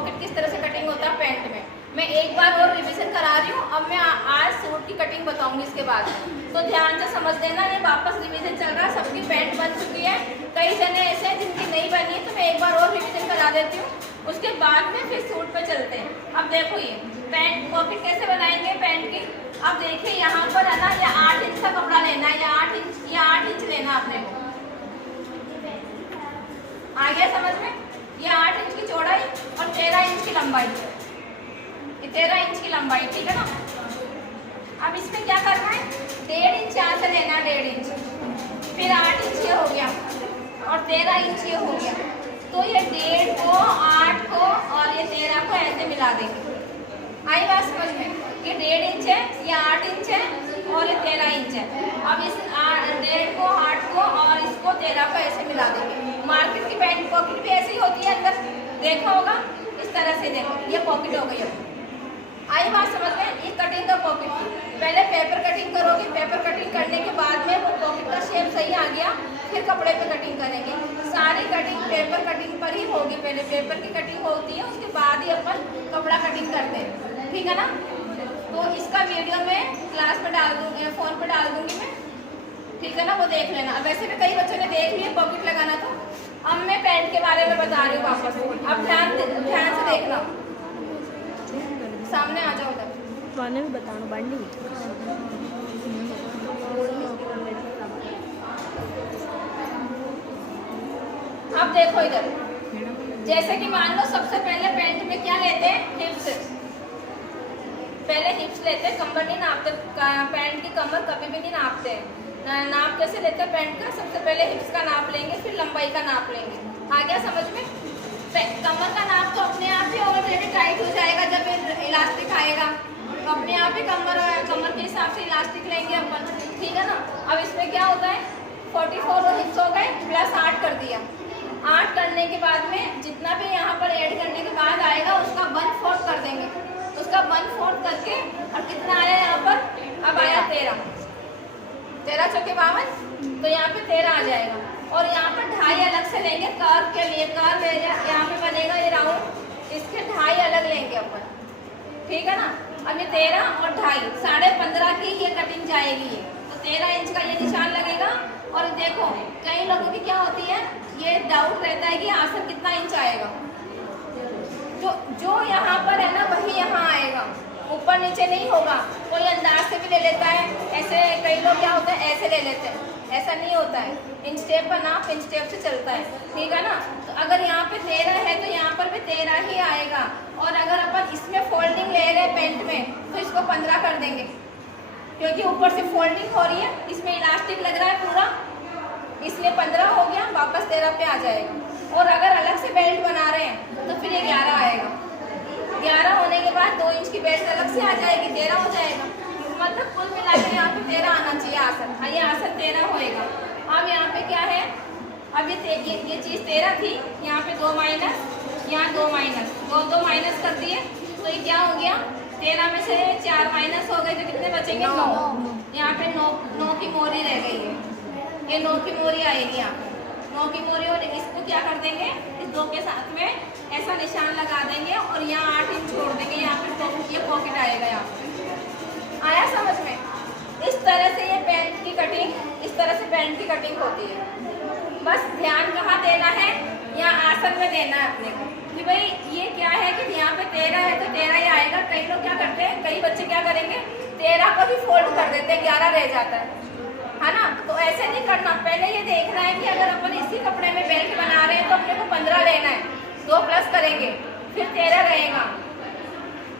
Pocket किस तरह से कटिंग होता है पैंट में। मैं एक बार और रिवीजन करा रही हूँ। अब मैं आज सूट की कटिंग बताऊंगी इसके बाद, तो ध्यान से समझ लेना। ये वापस रिवीजन चल रहा है, सबकी पैंट बन चुकी है, कई जने ऐसे हैं जिनकी नहीं बनी है, तो मैं एक बार और रिवीजन करा देती हूँ, उसके बाद में फिर सूट पे चलते हैं। अब देखो ये पैंट पॉकेट कैसे बनाएंगे पैंट की। अब देखिए यहाँ पर है ना, ये 8 इंच का कपड़ा लेना है, ये 8 इंच लेना अपने को। आ गया समझ में? ये 8 इंच की चौड़ाई और 13 इंच की लंबाई, ये 13 इंच की लंबाई, ठीक है ना। अब इसमें क्या करना है, 1.5 इंच यहाँ से लेना है, 1.5 इंच, फिर 8 इंच ये हो गया और 13 इंच ये हो गया। तो ये 1.5 को, 8 को और ये 13 को ऐसे मिला देंगे। आई बात समझ में? ये 1.5 इंच है, ये 8 इंच है और ये 13 इंच है। अब इस 1.5 को, 8 को और इसको 13 को ऐसे मिला देंगे। मार्केट की पैंट पॉकेट भी ऐसी होती है, अंदर देखा होगा इस तरह से। देखो ये पॉकेट हो गई। आई बात समझ में? ये कटिंग का पॉकेट की पहले पेपर कटिंग करोगे, पेपर कटिंग करने के बाद में वो पॉकेट का शेप सही आ गया, फिर कपड़े पे कटिंग करेंगे। सारी कटिंग पेपर कटिंग पर ही होगी, पहले पेपर की कटिंग होती है, उसके बाद ही अपन कपड़ा कटिंग करते हैं, ठीक है ना। तो इसका वीडियो मैं क्लास में डाल दूँगी, फ़ोन पर डाल दूँगी मैं, ठीक है ना, वो देख लेना। अब वैसे भी कई बच्चों ने देख लिया पॉकेट लगाना, तो अब मैं पैंट के बारे में बता रही हूँ वापस। अब ध्यान से देखना, सामने आ जाओ उधर। भी बताना बांडी। अब देखो इधर, जैसे कि मान लो सबसे पहले पैंट में क्या लेते हैं, हिप्स। पहले हिप्स लेते हैं, कमर नहीं नापते, पैंट की कमर कभी भी नहीं नापते हैं। नाप कैसे लेते हैं पैंट का, सबसे पहले हिप्स का नाप लेंगे, फिर लंबाई का नाप लेंगे। आ गया समझ में? कमर का नाप तो अपने आप ही ऑलरेडी टाइट हो जाएगा जब इलास्टिक आएगा, तो अपने आप ही कमर के हिसाब से इलास्टिक लेंगे अपन, ठीक है ना। अब इसमें क्या होता है, 44 हिप्स हो गए प्लस 8 कर दिया। 8 करने के बाद में जितना भी यहाँ पर ऐड करने के बाद आएगा उसका 1/4 कर देंगे, उसका 1/4 करके और कितना आया यहाँ पर, अब आया 13, 13 चौके 52, तो यहाँ पे 13 आ जाएगा। और यहाँ पर 2.5 अलग से लेंगे कर्व के लिए, कर्व यहाँ पे बनेगा ये राउंड, इसके 2.5 अलग लेंगे अपन, ठीक है ना। अब ये 13 और 2.5 15.5 की ये कटिंग जाएगी, ये तो 13 इंच का ये निशान लगेगा। और देखो कई लोगों की क्या होती है, ये डाउट रहता है कि आसन कितना इंच आएगा, जो यहाँ पर है ना वही यहाँ आएगा, ऊपर नीचे नहीं होगा। कोई अंदाज से भी ले लेता है, ऐसे कई लोग क्या होता है ऐसे ले लेते हैं, ऐसा नहीं होता है। इंच टेप का नाप इंच टेप से चलता है, ठीक है ना। तो अगर यहाँ पे 13 है तो यहाँ पर भी 13 ही आएगा। और अगर अपन इसमें फोल्डिंग ले रहे हैं पेंट में, तो इसको 15 कर देंगे, क्योंकि ऊपर से फोल्डिंग हो रही है, इसमें इलास्टिक लग रहा है पूरा, इसलिए 15 हो गया, वापस 13 पे आ जाएगा। और अगर अलग से बेल्ट बना रहे हैं तो फिर ये 11 आएगा। 11 होने के बाद 2 इंच की बेल्ट अलग से आ जाएगी, 13 हो जाएगा। मतलब कुल मिला के यहाँ पे 13 आना चाहिए आसन। ये आसन 13 होएगा। अब यहाँ पे क्या है, अब ये चीज़ 13 थी, यहाँ पे 2 माइनस, यहाँ 2 माइनस, 2 माइनस कर दिए, तो ये क्या हो गया, 13 में से 4 माइनस हो गए, तो कितने बचेंगे, 9। यहाँ पे 9 की मोरी रह गई है, ये 9 की मोरी आएगी यहाँ पे, 9 की मोरी। और इसको क्या कर देंगे, इस 2 के साथ में ऐसा निशान लगा देंगे और यहाँ 8 इंच छोड़ देंगे, यहाँ पे ये पॉकेट आएगा। यहाँ पे आया समझ में? इस तरह से ये पैंट की कटिंग, इस तरह से पैंट की कटिंग होती है। बस ध्यान कहाँ देना है, यहाँ आसन में देना है अपने को, कि भाई ये क्या है कि यहाँ पे 13 है तो 13 ही आएगा। कई लोग क्या करते हैं, कई बच्चे क्या करेंगे, 13 को भी फोल्ड कर देते हैं, 11 रह जाता है ना। तो ऐसे नहीं करना, पहले ये देखना है कि अगर अपन इसी कपड़े में बेल्ट बना रहे हैं तो अपने को 15 लेना है, 2 प्लस करेंगे, फिर 13 रहेगा।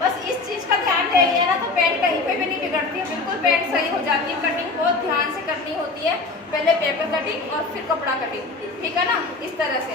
बस इस चीज़ का ध्यान दे लिया ना, तो पैंट कहीं पे भी नहीं बिगड़ती है, बिल्कुल पैंट सही हो जाती है। कटिंग बहुत ध्यान से करनी होती है, पहले पेपर कटिंग और फिर कपड़ा कटिंग, ठीक है ना, इस तरह से।